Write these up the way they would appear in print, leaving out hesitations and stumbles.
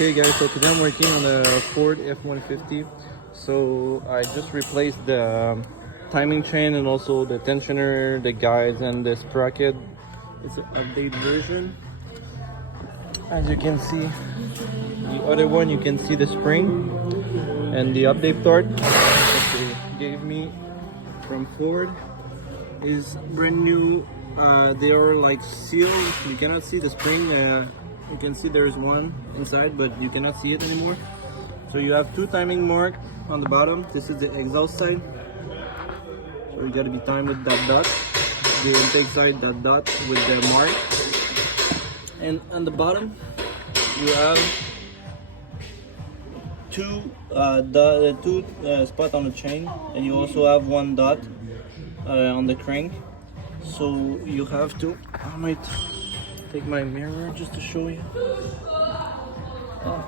Okay guys, so today I'm working on a Ford F150. So I just replaced the timing chain and also the tensioner, the guides, and the sprocket. It's an updated version. As you can see, the other one you can see the spring and the update part that they gave me from Ford is brand new. They are like sealed. You cannot see the spring. You can see there's one inside, but you cannot see it anymore. So you have two timing mark on the bottom. This is the exhaust side. So you gotta be timed with that dot. The intake side, that dot with the mark. And on the bottom, you have two spots on the chain, and you also have one dot on the crank. So you have to. I might take my mirror just to show you. Oh,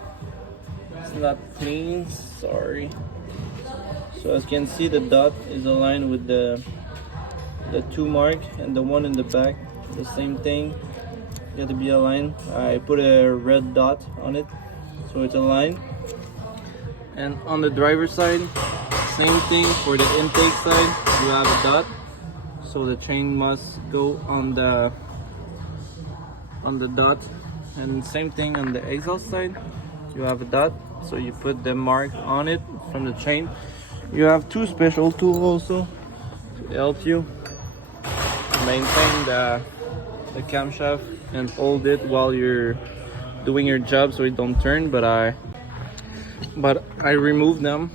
it's not clean, sorry. So as you can see, the dot is aligned with the two mark, and the one in the back, the same thing. You have to be aligned. I put a red dot on it, so it's aligned. And on the driver's side, same thing. For the intake side, you have a dot. So the chain must go on the dot, and same thing on the exhaust side. You have a dot, so you put the mark on it from the chain. You have two special tools also to help you maintain the camshaft and hold it while you're doing your job so it don't turn. But I removed them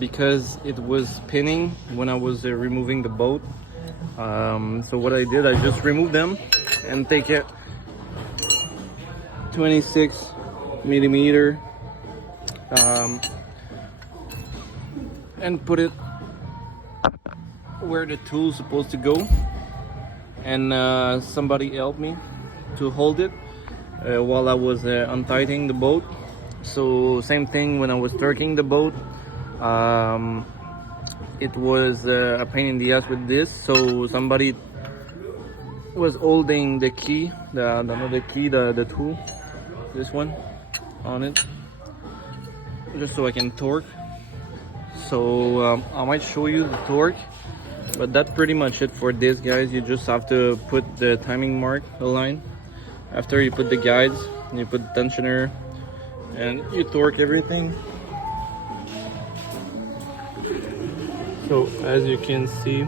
because it was pinning when I was removing the bolt. So what I did, I just removed them and take it 26 millimeter and put it where the tool is supposed to go. And somebody helped me to hold it while I was untightening the bolt. So same thing when I was torquing the bolt. It was a pain in the ass with this, so somebody was holding the key, the tool, this one, on it, just so I can torque. So I might show you the torque, but that's pretty much it for this, guys. You just have to put the timing mark aligned. After you put the guides, you put the tensioner, and you torque everything. So as you can see,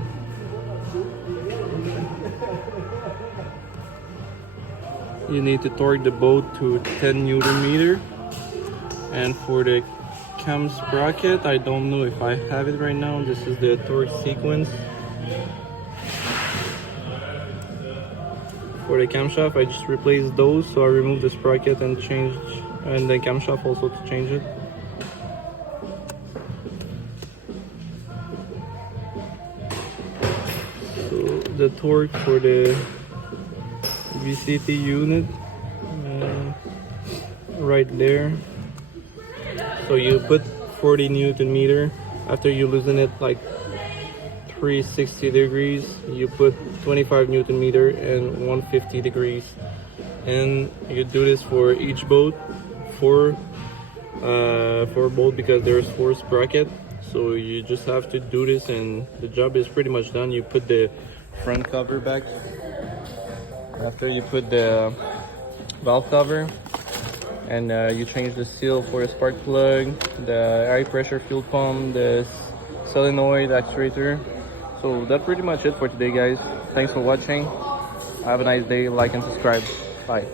you need to torque the bolt to 10 Newton meter. And for the cam sprocket, I don't know if I have it right now. This is the torque sequence. For the camshaft, I just replaced those, so I removed the sprocket and the camshaft also to change it. So the torque for the VCT unit, right there. So you put 40 Newton meter. After you loosen it like 360 degrees, you put 25 Newton meter and 150 degrees. And you do this for each bolt, four bolt, because there's 4 sprocket. So you just have to do this and the job is pretty much done. You put the front cover back. After you put the valve cover, and you change the seal for the spark plug, the high pressure fuel pump, the solenoid actuator. So that's pretty much it for today, guys. Thanks for watching. Have a nice day. Like and subscribe. Bye.